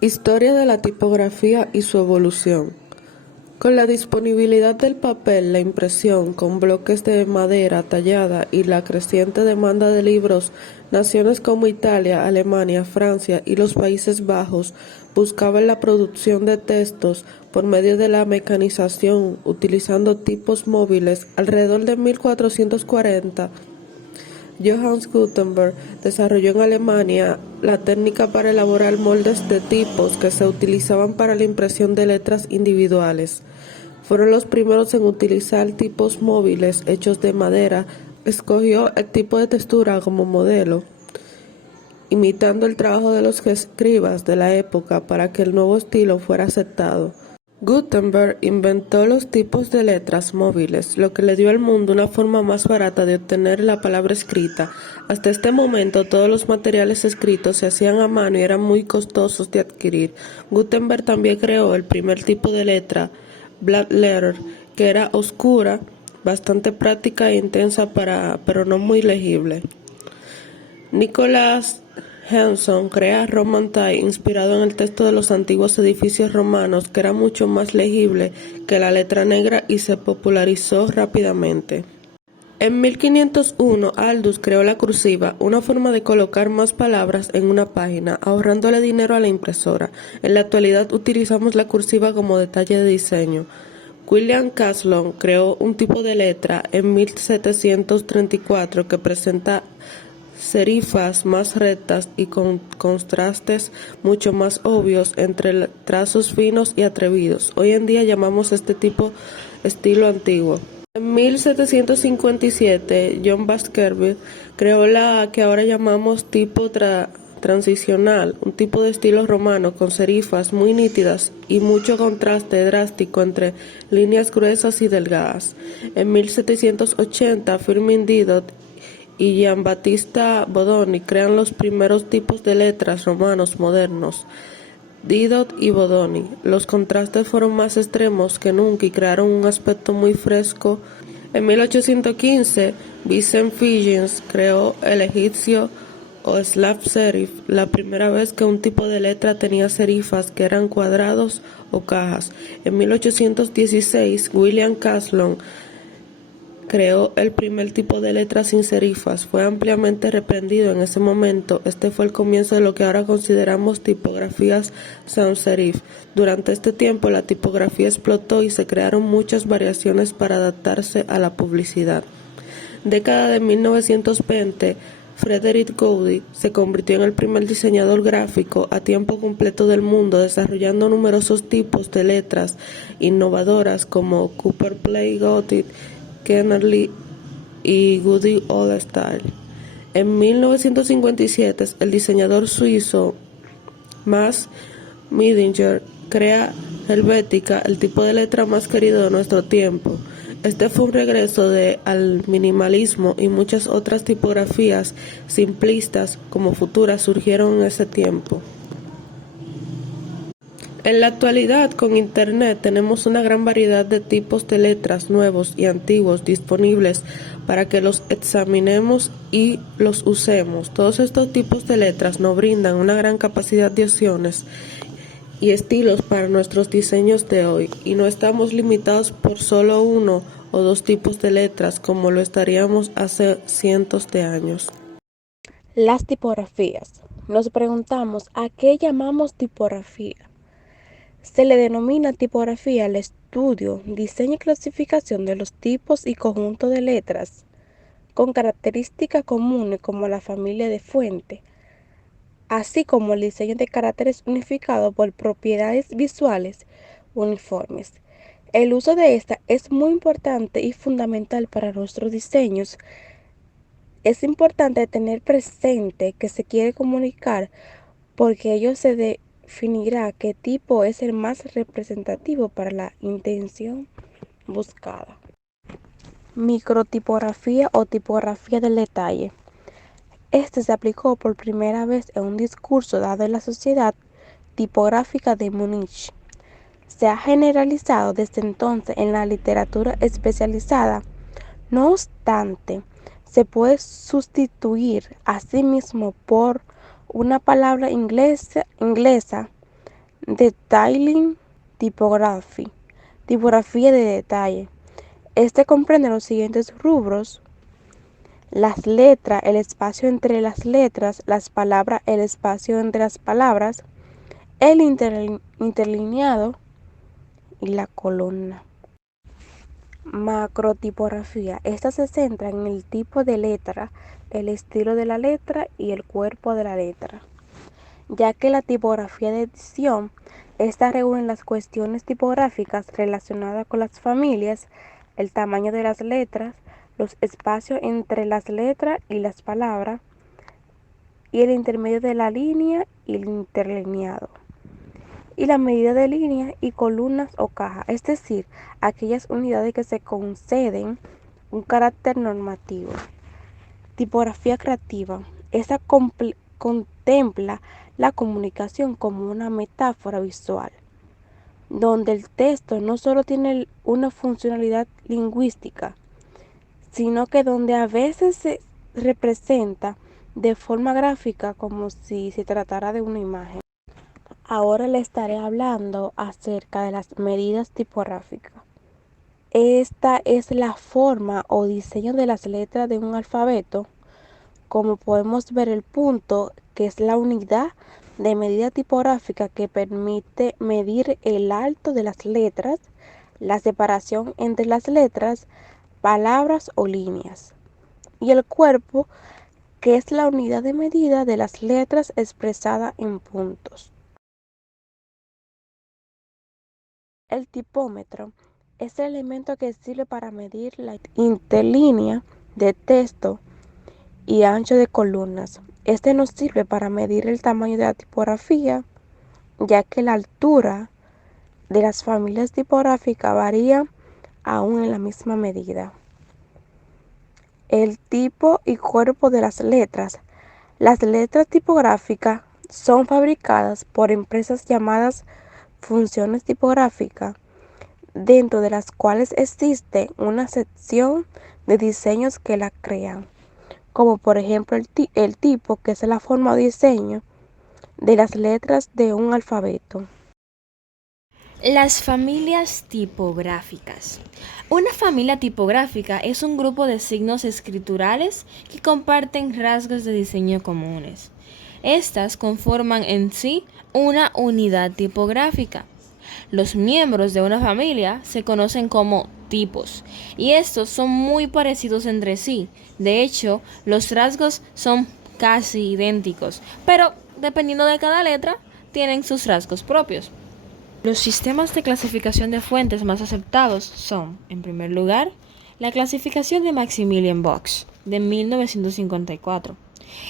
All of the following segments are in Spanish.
Historia de la tipografía y su evolución. Con la disponibilidad del papel, la impresión con bloques de madera tallada y la creciente demanda de libros, naciones como Italia, Alemania, Francia y los Países Bajos buscaban la producción de textos por medio de la mecanización utilizando tipos móviles. Alrededor de 1440, Johannes Gutenberg desarrolló en Alemania la técnica para elaborar moldes de tipos que se utilizaban para la impresión de letras individuales. Fueron los primeros en utilizar tipos móviles hechos de madera. Escogió el tipo de textura como modelo, imitando el trabajo de los escribas de la época para que el nuevo estilo fuera aceptado. Gutenberg inventó los tipos de letras móviles, lo que le dio al mundo una forma más barata de obtener la palabra escrita. Hasta este momento, todos los materiales escritos se hacían a mano y eran muy costosos de adquirir. Gutenberg también creó el primer tipo de letra, Black Letter, que era oscura, bastante práctica e intensa pero no muy legible. Nicholas Hanson crea Roman Type inspirado en el texto de los antiguos edificios romanos, que era mucho más legible que la letra negra y se popularizó rápidamente. En 1501, Aldus creó la cursiva, una forma de colocar más palabras en una página, ahorrándole dinero a la impresora. En la actualidad utilizamos la cursiva como detalle de diseño. William Caslon creó un tipo de letra en 1734 que presenta serifas más rectas y con contrastes mucho más obvios entre trazos finos y atrevidos. Hoy en día llamamos este tipo estilo antiguo. En 1757, John Baskerville creó la que ahora llamamos tipo transicional, un tipo de estilo romano con serifas muy nítidas y mucho contraste drástico entre líneas gruesas y delgadas. En 1780, Firmin Didot y Giambattista Bodoni crean los primeros tipos de letras romanos modernos. Didot y Bodoni. Los contrastes fueron más extremos que nunca y crearon un aspecto muy fresco. En 1815, Vincent Figgins creó el egipcio o slab serif, la primera vez que un tipo de letra tenía serifas que eran cuadrados o cajas. En 1816, William Caslon creó el primer tipo de letra sin serifas. Fue ampliamente reprendido en ese momento. Este fue el comienzo de lo que ahora consideramos tipografías sans serif. Durante este tiempo la tipografía explotó y se crearon muchas variaciones para adaptarse a la publicidad. Década de 1920, Frederick Goudy se convirtió en el primer diseñador gráfico a tiempo completo del mundo, desarrollando numerosos tipos de letras innovadoras como Copperplate Gothic, Kennerly y Goody Old Style. En 1957, el diseñador suizo Max Midinger crea Helvetica, el tipo de letra más querido de nuestro tiempo. Este fue un regreso al minimalismo y muchas otras tipografías simplistas como futuras surgieron en ese tiempo. En la actualidad, con Internet, tenemos una gran variedad de tipos de letras nuevos y antiguos disponibles para que los examinemos y los usemos. Todos estos tipos de letras nos brindan una gran capacidad de opciones y estilos para nuestros diseños de hoy, y no estamos limitados por solo uno o dos tipos de letras como lo estaríamos hace cientos de años. Las tipografías. Nos preguntamos a qué llamamos tipografía. Se le denomina tipografía al estudio, diseño y clasificación de los tipos y conjuntos de letras con características comunes como la familia de fuente, así como el diseño de caracteres unificados por propiedades visuales uniformes. El uso de esta es muy importante y fundamental para nuestros diseños. Es importante tener presente que se quiere comunicar porque ello se definirá qué tipo es el más representativo para la intención buscada. Microtipografía o tipografía del detalle. Este se aplicó por primera vez en un discurso dado en la Sociedad Tipográfica de Múnich. Se ha generalizado desde entonces en la literatura especializada. No obstante, se puede sustituir a sí mismo por una palabra inglesa Detailing Typography, tipografía de detalle. Este comprende los siguientes rubros: las letras, el espacio entre las letras, las palabras, el espacio entre las palabras, el interlineado y la columna. Macrotipografía. Esta se centra en el tipo de letra, el estilo de la letra y el cuerpo de la letra, ya que la tipografía de edición, esta reúne las cuestiones tipográficas relacionadas con las familias, el tamaño de las letras, los espacios entre las letras y las palabras, y el intermedio de la línea y el interlineado, y la medida de líneas y columnas o cajas, es decir, aquellas unidades que se conceden un carácter normativo. Tipografía creativa. Esta contempla la comunicación como una metáfora visual, donde el texto no solo tiene una funcionalidad lingüística, sino que donde a veces se representa de forma gráfica como si se tratara de una imagen. Ahora le estaré hablando acerca de las medidas tipográficas. Esta es la forma o diseño de las letras de un alfabeto. Como podemos ver, el punto, que es la unidad de medida tipográfica que permite medir el alto de las letras, la separación entre las letras, palabras o líneas. Y el cuerpo, que es la unidad de medida de las letras expresada en puntos. El tipómetro es el elemento que sirve para medir la interlínea de texto y ancho de columnas. Este nos sirve para medir el tamaño de la tipografía, ya que la altura de las familias tipográficas varía aún en la misma medida. El tipo y cuerpo de las letras. Las letras tipográficas son fabricadas por empresas llamadas funciones tipográficas, dentro de las cuales existe una sección de diseños que la crean, como por ejemplo el tipo, que es la forma o diseño de las letras de un alfabeto. Las familias tipográficas. Una familia tipográfica es un grupo de signos escriturales que comparten rasgos de diseño comunes. Estas conforman en sí una unidad tipográfica. Los miembros de una familia se conocen como tipos y estos son muy parecidos entre sí. De hecho, los rasgos son casi idénticos, pero dependiendo de cada letra, tienen sus rasgos propios. Los sistemas de clasificación de fuentes más aceptados son, en primer lugar, la clasificación de Maximilian-Box de 1954.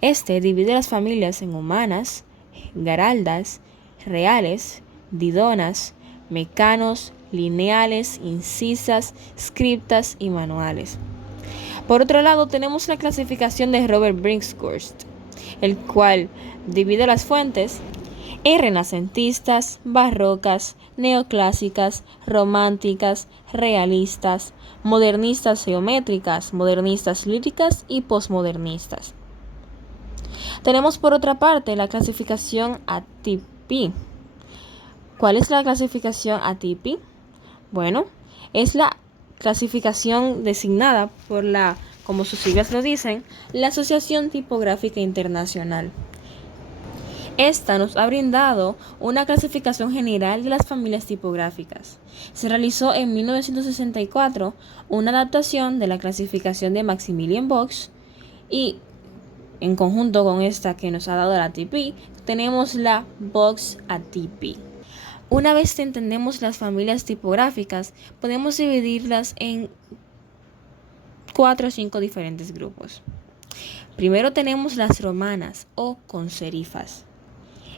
Este divide las familias en humanas, garaldas, reales, didonas, mecanos, lineales, incisas, scriptas y manuales. Por otro lado, tenemos la clasificación de Robert Brinkhorst, el cual divide las fuentes en renacentistas, barrocas, neoclásicas, románticas, realistas, modernistas geométricas, modernistas líricas y posmodernistas. Tenemos por otra parte la clasificación ATP. ¿Cuál es la clasificación ATP? Bueno, es la clasificación designada por como sus siglas lo dicen, la Asociación Tipográfica Internacional. Esta nos ha brindado una clasificación general de las familias tipográficas. Se realizó en 1964 una adaptación de la clasificación de Maximilian-Box y en conjunto con esta que nos ha dado la ATP, tenemos la Box ATP. Una vez que entendemos las familias tipográficas, podemos dividirlas en 4 o 5 diferentes grupos. Primero tenemos las romanas o con serifas.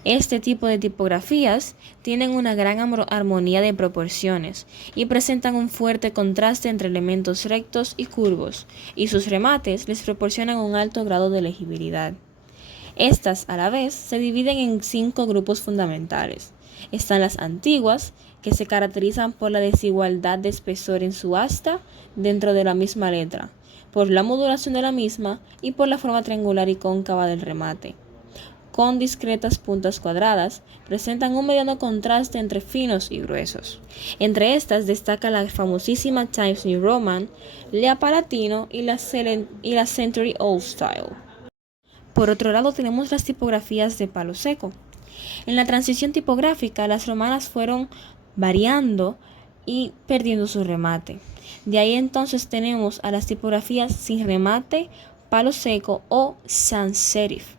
Este tipo de tipografías tienen una gran armonía de proporciones y presentan un fuerte contraste entre elementos rectos y curvos, y sus remates les proporcionan un alto grado de legibilidad. Estas, a la vez, se dividen en 5 grupos fundamentales. Están las antiguas, que se caracterizan por la desigualdad de espesor en su asta dentro de la misma letra, por la modulación de la misma y por la forma triangular y cóncava del remate. con discretas puntas cuadradas, presentan un mediano contraste entre finos y gruesos. Entre estas destaca la famosísima Times New Roman, la Palatino y la Century Old Style. Por otro lado tenemos las tipografías de palo seco. En la transición tipográfica, las romanas fueron variando y perdiendo su remate. De ahí entonces tenemos a las tipografías sin remate, palo seco o sans serif.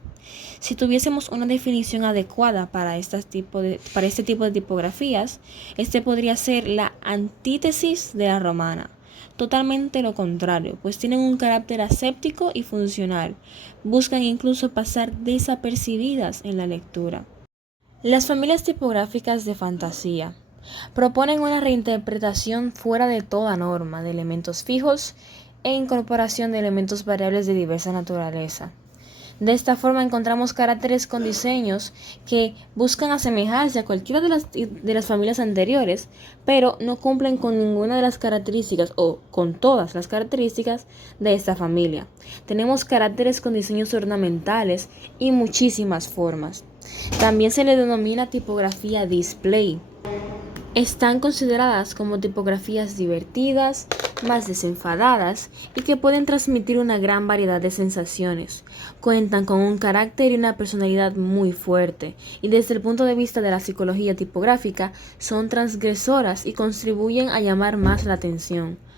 Si tuviésemos una definición adecuada para este tipo de tipografías, este podría ser la antítesis de la romana. Totalmente lo contrario, pues tienen un carácter aséptico y funcional. Buscan incluso pasar desapercibidas en la lectura. Las familias tipográficas de fantasía proponen una reinterpretación fuera de toda norma de elementos fijos e incorporación de elementos variables de diversa naturaleza. De esta forma encontramos caracteres con diseños que buscan asemejarse a cualquiera de las familias anteriores, pero no cumplen con ninguna de las características o con todas las características de esta familia. Tenemos caracteres con diseños ornamentales y muchísimas formas. También se le denomina tipografía display. Están consideradas como tipografías divertidas, más desenfadadas y que pueden transmitir una gran variedad de sensaciones. Cuentan con un carácter y una personalidad muy fuerte y desde el punto de vista de la psicología tipográfica son transgresoras y contribuyen a llamar más la atención.